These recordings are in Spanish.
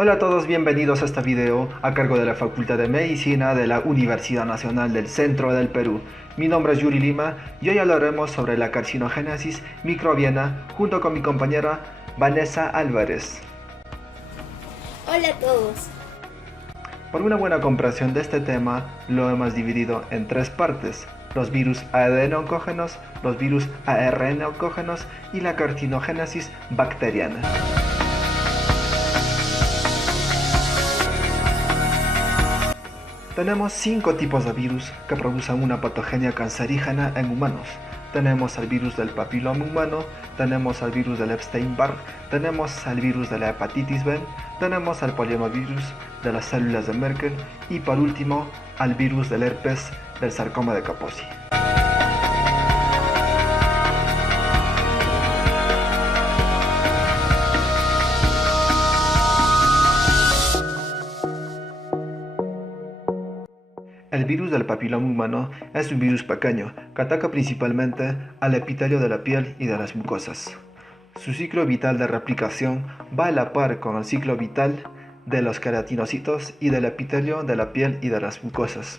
Hola a todos, bienvenidos a este video a cargo de la Facultad de Medicina de la Universidad Nacional del Centro del Perú. Mi nombre es Yuri Lima y hoy hablaremos sobre la carcinogénesis microbiana junto con mi compañera Vanessa Álvarez. Hola a todos. Por una buena comprensión de este tema, lo hemos dividido en tres partes: los virus ADN-oncógenos, los virus ARN-oncógenos y la carcinogénesis bacteriana. Tenemos 5 tipos de virus que producen una patogenia cancerígena en humanos. Tenemos el virus del papiloma humano, tenemos el virus del Epstein-Barr, tenemos el virus de la hepatitis B, tenemos el poliomavirus de las células de Merkel y por último al virus del herpes del sarcoma de Kaposi. El virus del papiloma humano es un virus pequeño que ataca principalmente al epitelio de la piel y de las mucosas. Su ciclo vital de replicación va a la par con el ciclo vital de los queratinocitos y del epitelio de la piel y de las mucosas.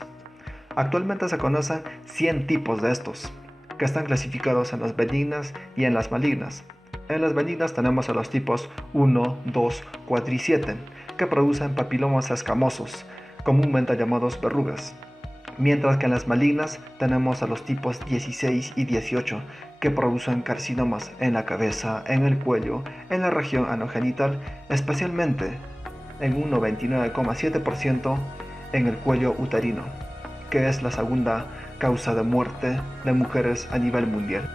Actualmente se conocen 100 tipos de estos, que están clasificados en las benignas y en las malignas. En las benignas tenemos a los tipos 1, 2, 4 y 7, que producen papilomas escamosos, comúnmente llamados verrugas, mientras que en las malignas tenemos a los tipos 16 y 18 que producen carcinomas en la cabeza, en el cuello, en la región anogenital, especialmente en un 99,7% en el cuello uterino, que es la segunda causa de muerte de mujeres a nivel mundial.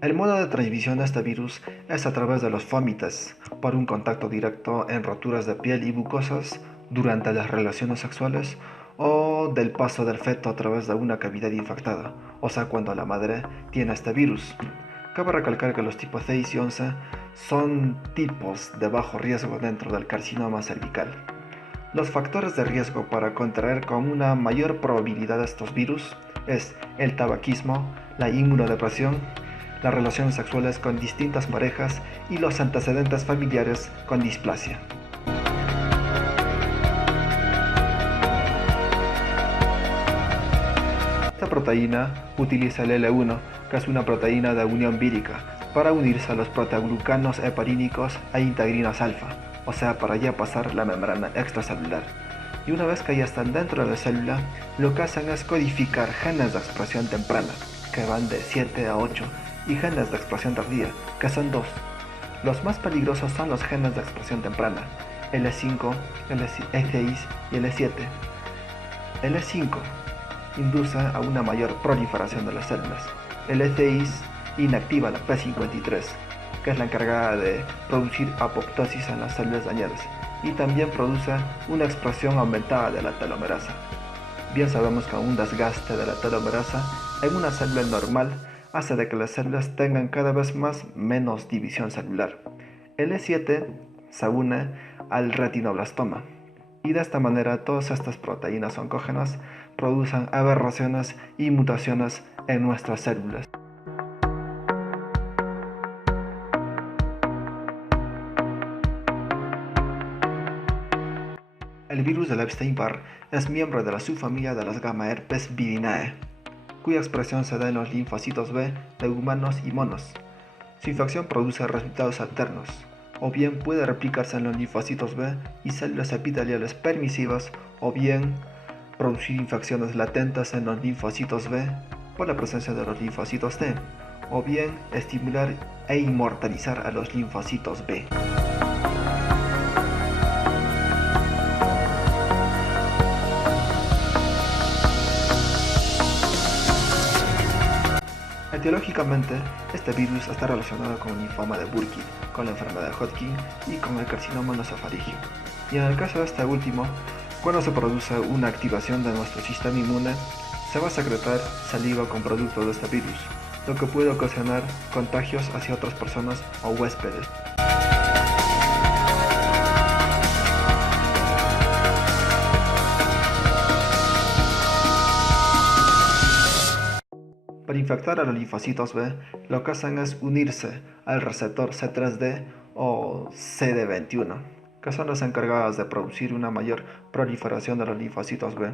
El modo de transmisión de este virus es a través de los vómitos, por un contacto directo en roturas de piel y mucosas durante las relaciones sexuales o del paso del feto a través de una cavidad infectada, o sea, cuando la madre tiene este virus. Cabe recalcar que los tipos 6 y 11 son tipos de bajo riesgo dentro del carcinoma cervical. Los factores de riesgo para contraer con una mayor probabilidad estos virus es el tabaquismo, la inmunodepresión, las relaciones sexuales con distintas parejas y los antecedentes familiares con displasia. Esta proteína utiliza el L1, que es una proteína de unión vírica, para unirse a los proteoglucanos heparínicos e integrinas alfa, o sea, para ya pasar la membrana extracelular. Y una vez que ya están dentro de la célula, lo que hacen es codificar genes de expresión temprana, que van de 7 a 8, y genes de expresión tardía, que son 2. Los más peligrosos son los genes de expresión temprana, L5, L6 y L7. L5 induce a una mayor proliferación de las células. L6 inactiva la P53, que es la encargada de producir apoptosis en las células dañadas, y también produce una expresión aumentada de la telomerasa. Bien sabemos que un desgaste de la telomerasa en una célula normal hace de que las células tengan cada vez menos división celular. L7 se une al retinoblastoma y de esta manera todas estas proteínas oncógenas producen aberraciones y mutaciones en nuestras células. El virus del Epstein-Barr es miembro de la subfamilia de las gamma herpes virinae, cuya expresión se da en los linfocitos B de humanos y monos. Su infección produce resultados alternos, o bien puede replicarse en los linfocitos B y células epiteliales permisivas, o bien producir infecciones latentes en los linfocitos B por la presencia de los linfocitos T, o bien estimular e inmortalizar a los linfocitos B. Etiológicamente, este virus está relacionado con el linfoma de Burkitt, con la enfermedad de Hodgkin y con el carcinoma nasofaríngeo. Y en el caso de este último, cuando se produce una activación de nuestro sistema inmune, se va a secretar saliva con producto de este virus, lo que puede ocasionar contagios hacia otras personas o huéspedes. Para infectar a los linfocitos B, lo que hacen es unirse al receptor C3D o CD21, que son los encargados de producir una mayor proliferación de los linfocitos B.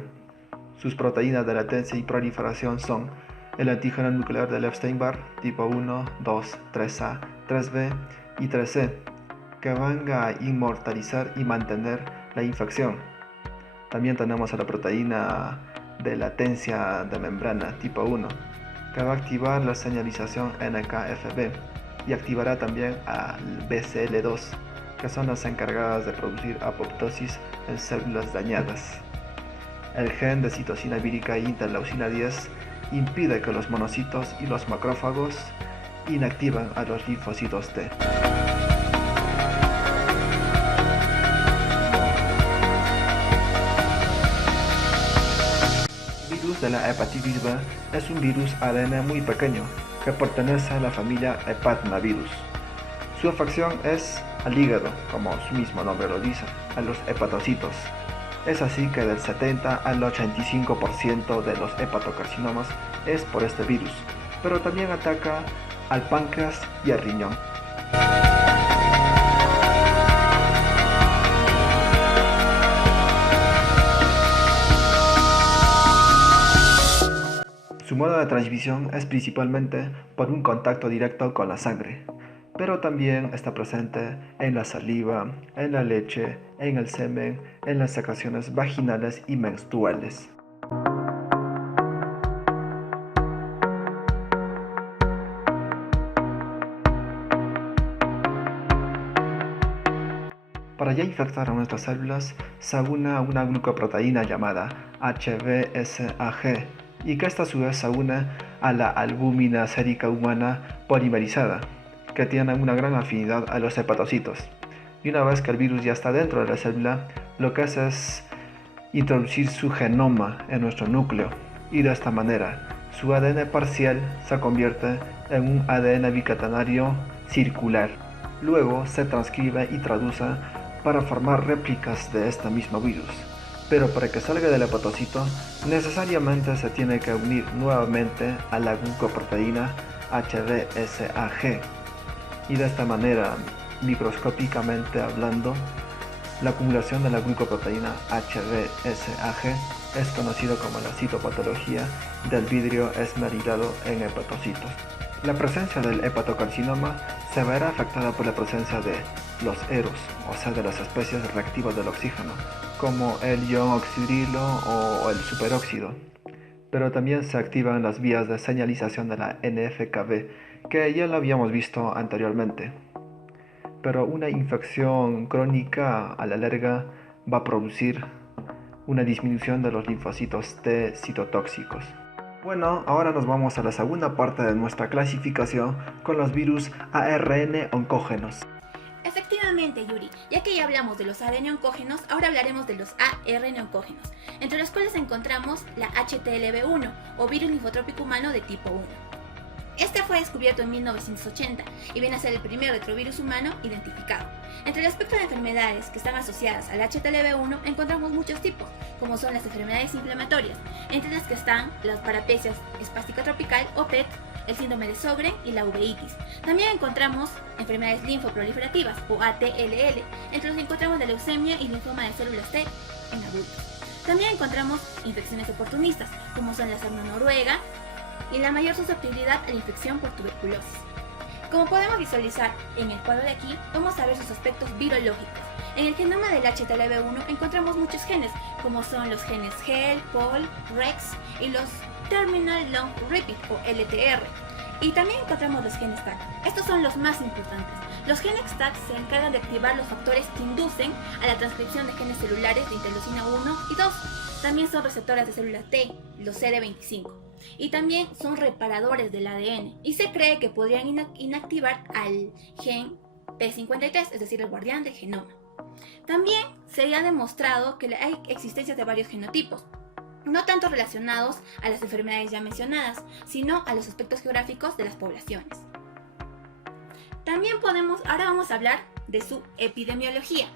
Sus proteínas de latencia y proliferación son el antígeno nuclear del Epstein-Barr tipo 1, 2, 3A, 3B y 3C, que van a inmortalizar y mantener la infección. También tenemos a la proteína de latencia de membrana tipo 1, que va a activar la señalización NKFB y activará también al BCL2, que son las encargadas de producir apoptosis en células dañadas. El gen de citosina vírica e interleucina 10 impide que los monocitos y los macrófagos inactiven a los linfocitos T. El virus de la hepatitis B es un virus ADN muy pequeño que pertenece a la familia Hepatnavirus. Su afección es al hígado, como su mismo nombre lo dice, a los hepatocitos. Es así que del 70 al 85% de los hepatocarcinomas es por este virus, pero también ataca al páncreas y al riñón. Su modo de transmisión es principalmente por un contacto directo con la sangre, pero también está presente en la saliva, en la leche, en el semen, en las secreciones vaginales y menstruales. Para ya infectar a nuestras células se une a una glucoproteína llamada HBsAg y que esta a su vez se une a la albúmina sérica humana polimerizada, que tiene una gran afinidad a los hepatocitos. Y una vez que el virus ya está dentro de la célula, lo que hace es introducir su genoma en nuestro núcleo y de esta manera su ADN parcial se convierte en un ADN bicatenario circular. Luego se transcribe y traduce para formar réplicas de este mismo virus. Pero para que salga del hepatocito, necesariamente se tiene que unir nuevamente a la glucoproteína HBsAg. Y de esta manera, microscópicamente hablando, la acumulación de la glucoproteína HBsAg es conocido como la citopatología del vidrio esmerilado en hepatocitos. La presencia del hepatocarcinoma se verá afectada por la presencia de los EROS, o sea de las especies reactivas del oxígeno, como el ion oxidrilo o el superóxido. Pero también se activan las vías de señalización de la NF-κB, que ya lo habíamos visto anteriormente. Pero una infección crónica a la larga va a producir una disminución de los linfocitos T citotóxicos. Bueno, ahora nos vamos a la segunda parte de nuestra clasificación con los virus ARN oncógenos. Efectivamente, Yuri, ya que ya hablamos de los ADN oncógenos, ahora hablaremos de los ARN oncógenos, entre los cuales encontramos la HTLV1 o virus linfotrópico humano de tipo 1. Este fue descubierto en 1980 y viene a ser el primer retrovirus humano identificado. Entre el espectro de enfermedades que están asociadas al HTLV1 encontramos muchos tipos, como son las enfermedades inflamatorias, entre las que están las parapesias espástica tropical o PET, el síndrome de Sjögren y la uveitis. También encontramos enfermedades linfoproliferativas o ATLL, entre los que encontramos la leucemia y linfoma de células T en adultos. También encontramos infecciones oportunistas, como son la sarna noruega y la mayor susceptibilidad a la infección por tuberculosis. Como podemos visualizar en el cuadro de aquí, vamos a ver sus aspectos virológicos. En el genoma del HTLV1 encontramos muchos genes, como son los genes GEL, POL, REX y los Terminal Long Repeat o LTR. Y también encontramos los genes TAC. Estos son los más importantes. Los genes TAC se encargan de activar los factores que inducen a la transcripción de genes celulares de interleucina 1 y 2. También son receptores de célula T, los CD25. Y también son reparadores del ADN. Y se cree que podrían inactivar al gen P53, es decir, el guardián del genoma. También se ha demostrado que hay existencia de varios genotipos, no tanto relacionados a las enfermedades ya mencionadas, sino a los aspectos geográficos de las poblaciones. También ahora vamos a hablar de su epidemiología.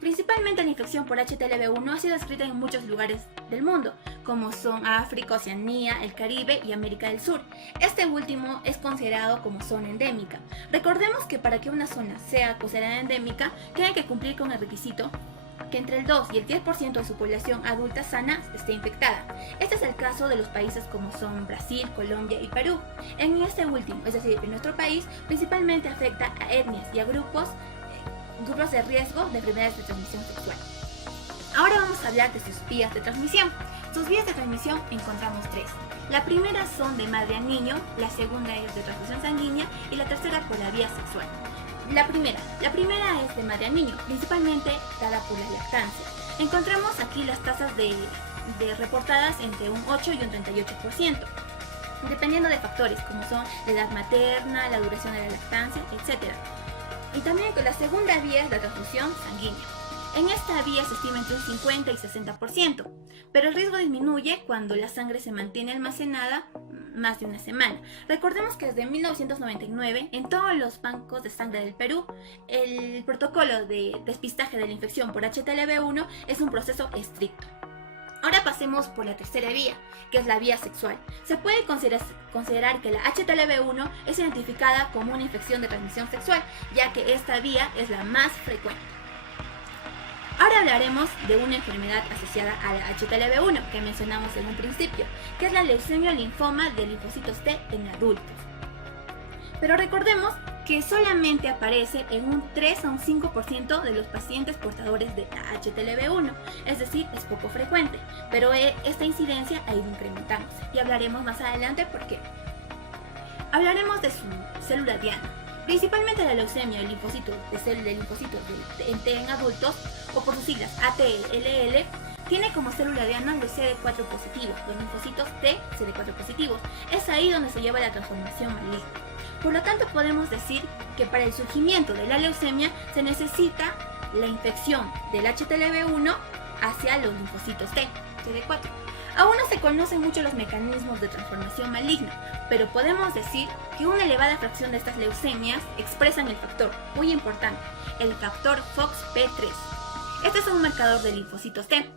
Principalmente la infección por HTLV1 ha sido descrita en muchos lugares del mundo, como son África, Oceanía, el Caribe y América del Sur. Este último es considerado como zona endémica. Recordemos que para que una zona sea considerada endémica, tiene que cumplir con el requisito que entre el 2 y el 10% de su población adulta sana esté infectada. Este es el caso de los países como son Brasil, Colombia y Perú. En este último, es decir, en nuestro país, principalmente afecta a etnias y a grupos de riesgo de enfermedades de transmisión sexual. Ahora vamos a hablar de sus vías de transmisión. Sus vías de transmisión encontramos tres. La primera son de madre a niño, la segunda es de transmisión sanguínea y la tercera por la vía sexual. La primera es de madre a niño, principalmente dada por la lactancia. Encontramos aquí las tasas de reportadas entre un 8 y un 38%, dependiendo de factores como son la edad materna, la duración de la lactancia, etc. Y también la segunda vía es la transfusión sanguínea. En esta vía se estima entre un 50 y 60%, pero el riesgo disminuye cuando la sangre se mantiene almacenada más de una semana. Recordemos que desde 1999, en todos los bancos de sangre del Perú, el protocolo de despistaje de la infección por HTLV1 es un proceso estricto. Ahora pasemos por la tercera vía, que es la vía sexual. Se puede considerar que la HTLV1 es identificada como una infección de transmisión sexual, ya que esta vía es la más frecuente. Ahora hablaremos de una enfermedad asociada a la HTLV1 que mencionamos en un principio, que es la leucemia o linfoma de linfocitos T en adultos. Pero recordemos que solamente aparece en un 3 a un 5% de los pacientes portadores de HTLV1, es decir, es poco frecuente, pero esta incidencia ha ido incrementándose y hablaremos más adelante por qué. Hablaremos de su célula diana. Principalmente la leucemia, el linfocito de T en adultos, o por sus siglas ATLL, tiene como célula diana los CD4 positivos, los linfocitos T CD4 positivos. Es ahí donde se lleva la transformación maligna. Por lo tanto, podemos decir que para el surgimiento de la leucemia se necesita la infección del HTLV1 hacia los linfocitos T CD4. Aún no se conocen mucho los mecanismos de transformación maligna, pero podemos decir que una elevada fracción de estas leucemias expresan el factor, muy importante, el factor FOXP3. Este es un marcador de linfocitos T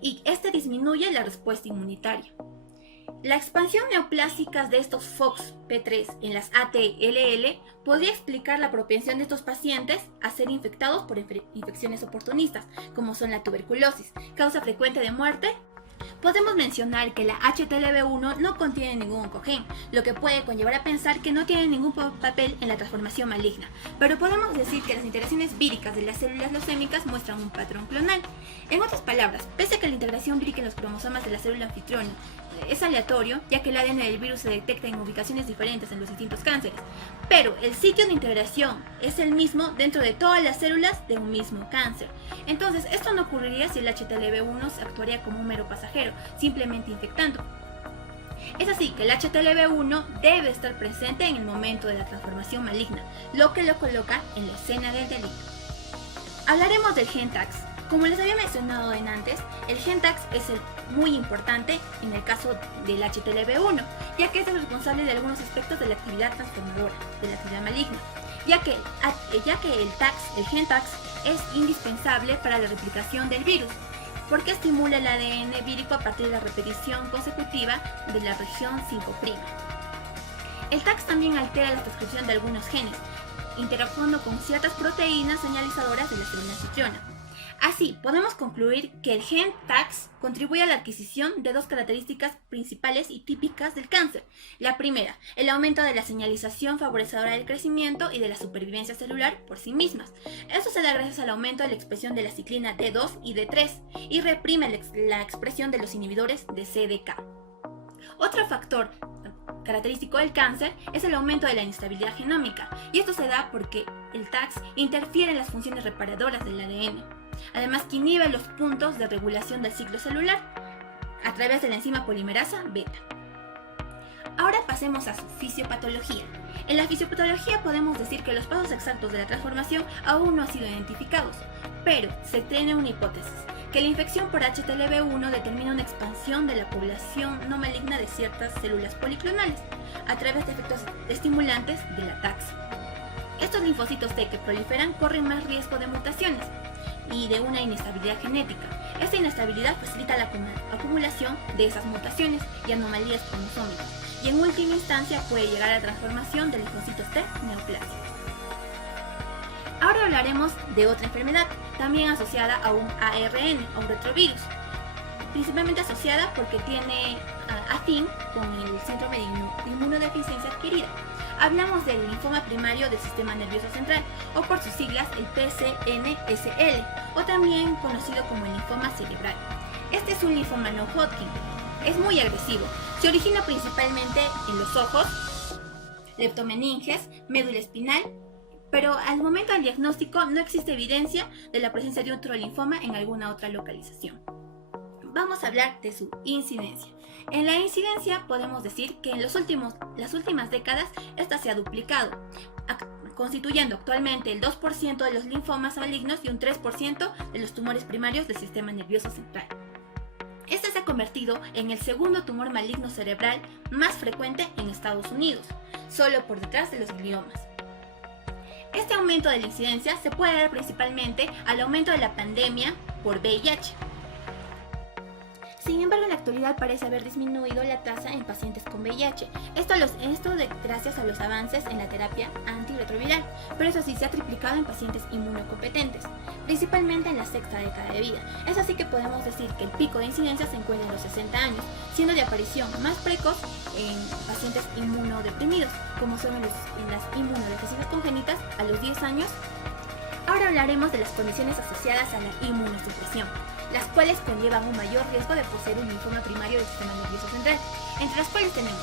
y este disminuye la respuesta inmunitaria. La expansión neoplásica de estos FOXP3 en las ATLL podría explicar la propensión de estos pacientes a ser infectados por infecciones oportunistas, como son la tuberculosis, causa frecuente de muerte. Podemos mencionar que la HTLV1 no contiene ningún oncogen, lo que puede conllevar a pensar que no tiene ningún papel en la transformación maligna, pero podemos decir que las interacciones víricas de las células leucémicas muestran un patrón clonal. En otras palabras, pese a que la integración vírica en los cromosomas de la célula anfitriona es aleatorio, ya que el ADN del virus se detecta en ubicaciones diferentes en los distintos cánceres, pero el sitio de integración es el mismo dentro de todas las células de un mismo cáncer. Entonces, esto no ocurriría si el HTLV1 actuaría como un mero pasajero, simplemente infectando. Es así que el HTLV1 debe estar presente en el momento de la transformación maligna, lo que lo coloca en la escena del delito. Hablaremos del gen TAX. Como les había mencionado antes, el gen TAX es muy importante en el caso del HTLV1, ya que es el responsable de algunos aspectos de la actividad transformadora, de la actividad maligna, ya que el gen TAX es indispensable para la replicación del virus, porque estimula el ADN vírico a partir de la repetición consecutiva de la región 5'. El TAX también altera la transcripción de algunos genes, interactuando con ciertas proteínas señalizadoras de la célula anfitriona. Así, podemos concluir que el gen TAX contribuye a la adquisición de dos características principales y típicas del cáncer. La primera, el aumento de la señalización favorecedora del crecimiento y de la supervivencia celular por sí mismas. Esto se da gracias al aumento de la expresión de la ciclina D2 y D3 y reprime la expresión de los inhibidores de CDK. Otro factor característico del cáncer es el aumento de la inestabilidad genómica, y esto se da porque el TAX interfiere en las funciones reparadoras del ADN. Además, que inhibe los puntos de regulación del ciclo celular a través de la enzima polimerasa beta. Ahora pasemos a su fisiopatología. En la fisiopatología podemos decir que los pasos exactos de la transformación aún no han sido identificados, pero se tiene una hipótesis, que la infección por HTLV1 determina una expansión de la población no maligna de ciertas células policlonales a través de efectos estimulantes de la TAX. Estos linfocitos T que proliferan corren más riesgo de mutaciones. y de una inestabilidad genética. Esta inestabilidad facilita la acumulación de esas mutaciones y anomalías cromosómicas, y en última instancia puede llegar a la transformación de linfocitos T neoplásicos. Ahora hablaremos de otra enfermedad, también asociada a un ARN, a un retrovirus, principalmente asociada porque tiene afín con el síndrome de inmunodeficiencia adquirida. Hablamos del linfoma primario del sistema nervioso central, o por sus siglas el PCNSL, o también conocido como el linfoma cerebral. Este es un linfoma no Hodgkin, es muy agresivo, se origina principalmente en los ojos, leptomeninges, médula espinal, pero al momento del diagnóstico no existe evidencia de la presencia de otro linfoma en alguna otra localización. Vamos a hablar de su incidencia. En la incidencia podemos decir que en las últimas décadas esta se ha duplicado, constituyendo actualmente el 2% de los linfomas malignos y un 3% de los tumores primarios del sistema nervioso central. Este se ha convertido en el segundo tumor maligno cerebral más frecuente en Estados Unidos, solo por detrás de los gliomas. Este aumento de la incidencia se puede dar principalmente al aumento de la pandemia por VIH. Sin embargo, en la actualidad parece haber disminuido la tasa en pacientes con VIH. Esto gracias a los avances en la terapia antirretroviral, pero eso sí, se ha triplicado en pacientes inmunocompetentes, principalmente en la sexta década de vida. Es así que podemos decir que el pico de incidencia se encuentra en los 60 años, siendo de aparición más precoz en pacientes inmunodeprimidos, como son en las inmunodeficiencias congénitas a los 10 años. Ahora hablaremos de las condiciones asociadas a la inmunosupresión, las cuales conllevan un mayor riesgo de poseer un linfoma primario del sistema nervioso central, entre las cuales tenemos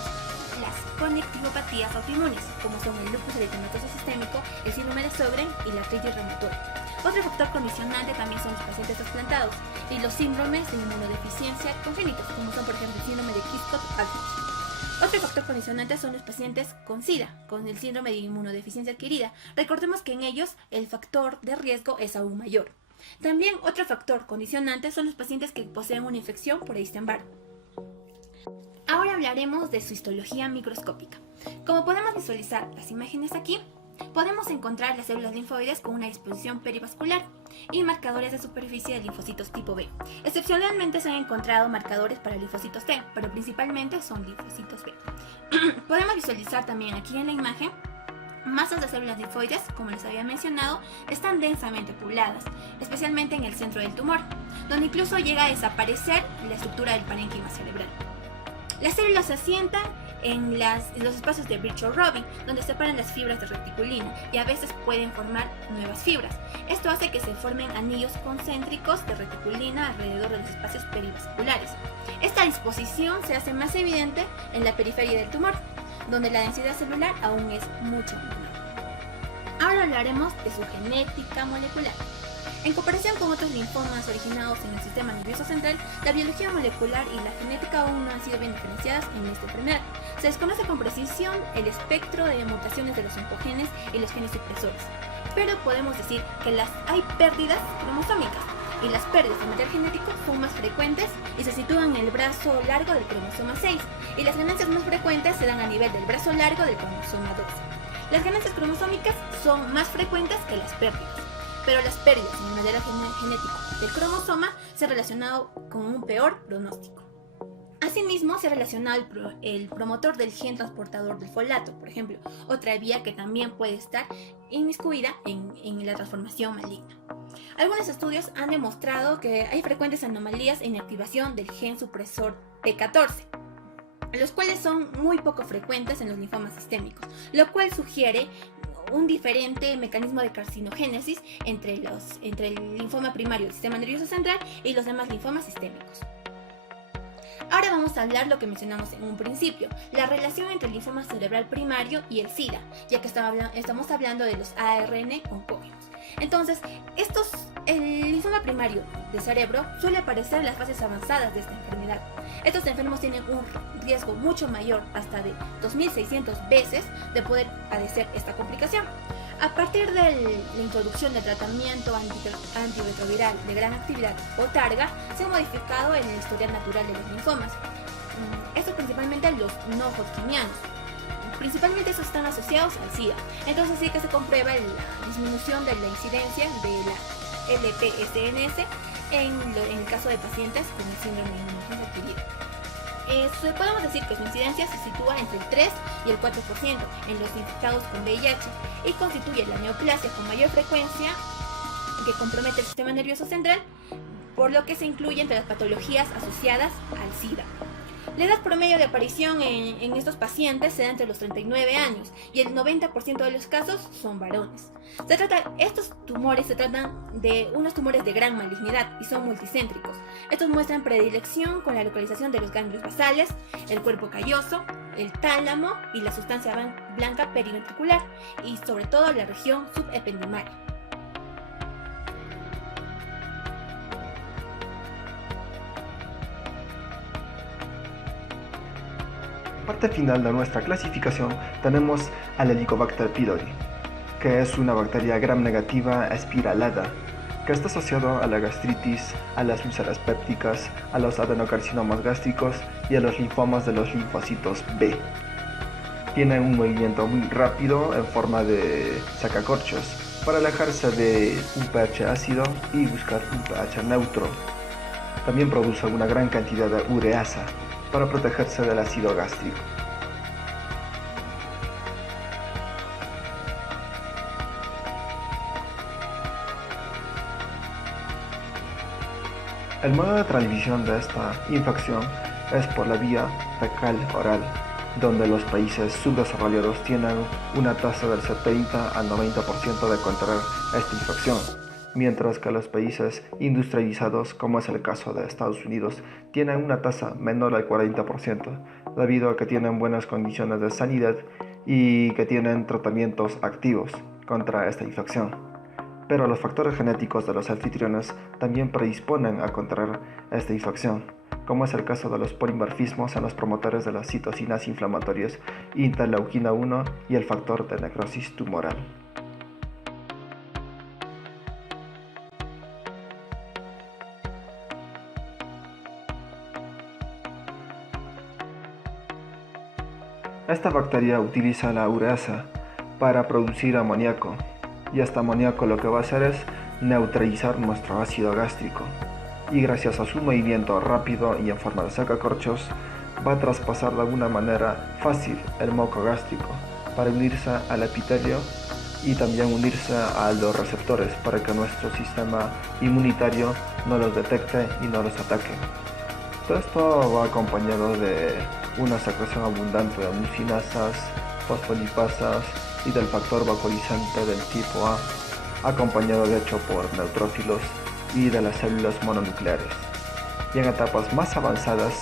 las conectivopatías autoinmunes, como son el lupus eritematoso sistémico, el síndrome de Sjögren y la artritis reumatoide. Otro factor condicionante también son los pacientes trasplantados y los síndromes de inmunodeficiencia congénitos, como son por ejemplo el síndrome de Kiskot-Alfons. Otro factor condicionante son los pacientes con SIDA, con el síndrome de inmunodeficiencia adquirida. Recordemos que en ellos el factor de riesgo es aún mayor. También otro factor condicionante son los pacientes que poseen una infección por Epstein-Barr. Ahora hablaremos de su histología microscópica. Como podemos visualizar las imágenes aquí, podemos encontrar las células linfoides con una disposición perivascular y marcadores de superficie de linfocitos tipo B. Excepcionalmente se han encontrado marcadores para linfocitos T, pero principalmente son linfocitos B. Podemos visualizar también aquí en la imagen masas de células linfoides, como les había mencionado, están densamente pobladas, especialmente en el centro del tumor, donde incluso llega a desaparecer la estructura del parénquima cerebral. Las células se asientan en los espacios de Virchow-Robin, donde separan las fibras de reticulina y a veces pueden formar nuevas fibras. Esto hace que se formen anillos concéntricos de reticulina alrededor de los espacios perivasculares. Esta disposición se hace más evidente en la periferia del tumor, donde la densidad celular aún es mucho menor. Ahora hablaremos de su genética molecular. En comparación con otros linfomas originados en el sistema nervioso central, la biología molecular y la genética aún no han sido bien diferenciadas en esta enfermedad. Se desconoce con precisión el espectro de mutaciones de los oncogenes y los genes supresores, pero podemos decir que hay pérdidas cromosómicas, y las pérdidas de material genético son más frecuentes y se sitúan en el brazo largo del cromosoma 6, y las ganancias más frecuentes se dan a nivel del brazo largo del cromosoma 2. Las ganancias cromosómicas son más frecuentes que las pérdidas, pero las pérdidas en el material genético del cromosoma se han relacionado con un peor pronóstico. Asimismo, se ha relacionado el promotor del gen transportador del folato, por ejemplo, otra vía que también puede estar inmiscuida en la transformación maligna. Algunos estudios han demostrado que hay frecuentes anomalías en la activación del gen supresor P14, los cuales son muy poco frecuentes en los linfomas sistémicos, lo cual sugiere un diferente mecanismo de carcinogénesis entre el linfoma primario del sistema nervioso central y los demás linfomas sistémicos. Ahora vamos a hablar lo que mencionamos en un principio, la relación entre el linfoma cerebral primario y el SIDA, ya que estamos hablando de los ARN oncógenos. Entonces, el linfoma primario del cerebro suele aparecer en las fases avanzadas de esta enfermedad. Estos enfermos tienen un riesgo mucho mayor, hasta de 2.600 veces, de poder padecer esta complicación. A partir de la introducción del tratamiento antirretroviral de gran actividad o TARGA, se ha modificado el historial natural de los linfomas. Esto principalmente los no hodgkinianos. Principalmente estos están asociados al SIDA. Entonces sí que se comprueba la disminución de la incidencia LPSNS en el caso de pacientes con el síndrome de inmunodeficiencia adquirida. Podemos decir que su incidencia se sitúa entre el 3 y el 4% en los infectados con VIH y constituye la neoplasia con mayor frecuencia que compromete el sistema nervioso central, por lo que se incluye entre las patologías asociadas al SIDA. La edad promedio de aparición en estos pacientes se da entre los 39 años y el 90% de los casos son varones. Estos tumores se tratan de unos tumores de gran malignidad y son multicéntricos. Estos muestran predilección con la localización de los ganglios basales, el cuerpo calloso, el tálamo y la sustancia blanca periventricular y sobre todo la región subependimaria. Parte final de nuestra clasificación tenemos al Helicobacter pylori, que es una bacteria gram negativa espiralada, que está asociado a la gastritis, a las úlceras pépticas, a los adenocarcinomas gástricos y a los linfomas de los linfocitos B. Tiene un movimiento muy rápido en forma de sacacorchos para alejarse de un pH ácido y buscar un pH neutro. También produce una gran cantidad de ureasa para protegerse del ácido gástrico. El modo de transmisión de esta infección es por la vía fecal-oral, donde los países subdesarrollados tienen una tasa del 70 al 90% de contraer esta infección, mientras que los países industrializados, como es el caso de Estados Unidos, tienen una tasa menor al 40%, debido a que tienen buenas condiciones de sanidad y que tienen tratamientos activos contra esta infección. Pero los factores genéticos de los anfitriones también predisponen a contraer esta infección, como es el caso de los polimorfismos en los promotores de las citocinas inflamatorias, interleuquina 1 y el factor de necrosis tumoral. Esta bacteria utiliza la ureasa para producir amoníaco, y este amoníaco lo que va a hacer es neutralizar nuestro ácido gástrico, y gracias a su movimiento rápido y en forma de sacacorchos va a traspasar de alguna manera fácil el moco gástrico para unirse al epitelio y también unirse a los receptores para que nuestro sistema inmunitario no los detecte y no los ataque. Todo esto va acompañado de una secreción abundante de mucinasas, fosfolipasas y del factor vaporizante del tipo A, acompañado de hecho por neutrófilos y de las células mononucleares. Y en etapas más avanzadas,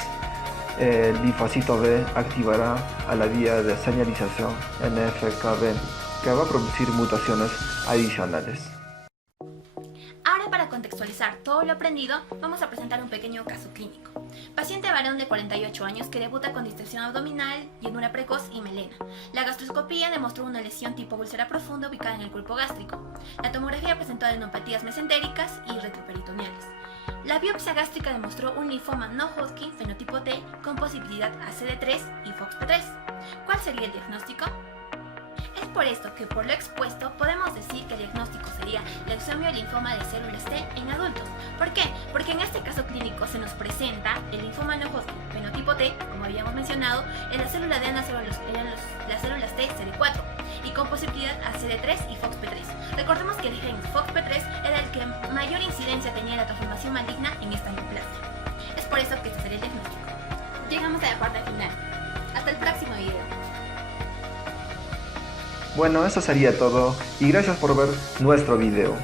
el linfocito B activará a la vía de señalización NF-κB, que va a producir mutaciones adicionales. Ahora, para contextualizar todo lo aprendido, vamos a presentar un pequeño caso clínico. Paciente varón de 48 años que debuta con distensión abdominal, llenura precoz y melena. La gastroscopía demostró una lesión tipo úlcera profunda ubicada en el cuerpo gástrico. La tomografía presentó adenopatías mesentéricas y retroperitoneales. La biopsia gástrica demostró un linfoma no Hodgkin fenotipo T con posibilidad a CD3 y FOXP3. ¿Cuál sería el diagnóstico? Es por esto que, por lo expuesto, podemos decir que el diagnóstico sería leucemia o linfoma de células T en adultos. ¿Por qué? Porque en este caso clínico se nos presenta el linfoma no Hodgkin fenotipo T, como habíamos mencionado, en la célula de las células T CD4 y con posibilidad a CD3 y FOXP3. Recordemos que el gen FOXP3 era el que mayor incidencia tenía la transformación maligna en esta neoplasia. Es por eso que este sería el diagnóstico. Llegamos a la parte final. Hasta el próximo video. Bueno, eso sería todo y gracias por ver nuestro video.